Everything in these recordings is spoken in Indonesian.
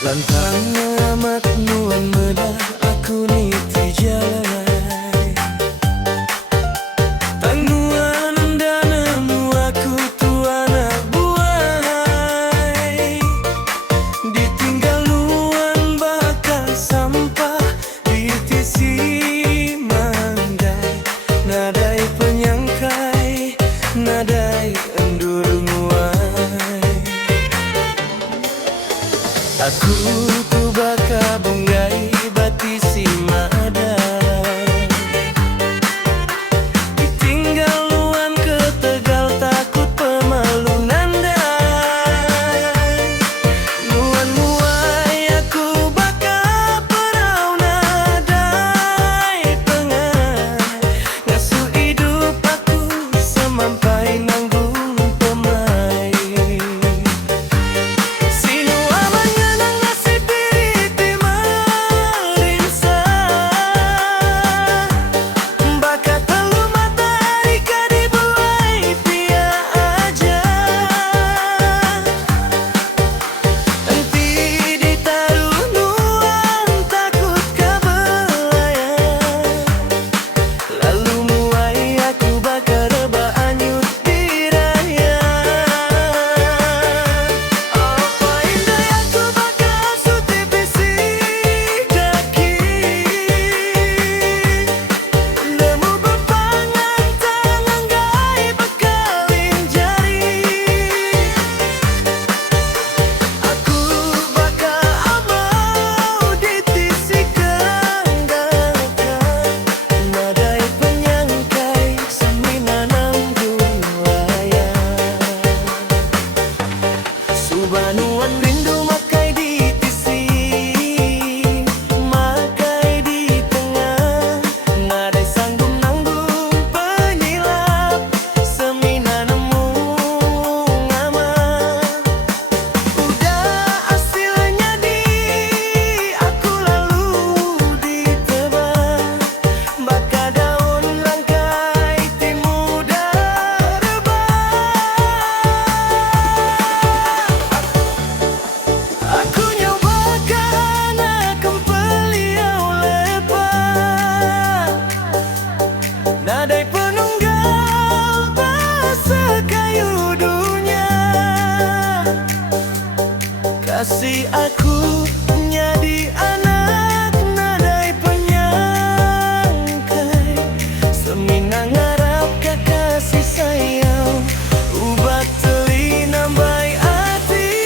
Lantang amat nuan medah aku niti jalai. Tangguan danemu aku tuana buai. Ditinggal luan bakal sampah di tisi mandai. Nadai penyangkai, nadai endurung wai. Aku tu baka bunggai batisi madai. Ditinggal luan ke Tegal takut pemalu nandai. Nuan muai aku baka perau nadai pengai. Ngasuh hidup aku semampai nanggung pemai. Banuan rindu makai di tisi, makai di tengah. Nadai sanggung nanggung penyilap, semina nemu ngama. Udah hasilnya di aku lalu ditebang. Baka daun langkai timu rebah. Aku nyobakan akan beliau lepas. Nadai penunggal bahasa kayu dunia. Kasih aku nyadi anak nadai penyangkai. Semina ngarap kasih sayang ubat teli nambai hati.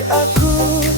hati aku.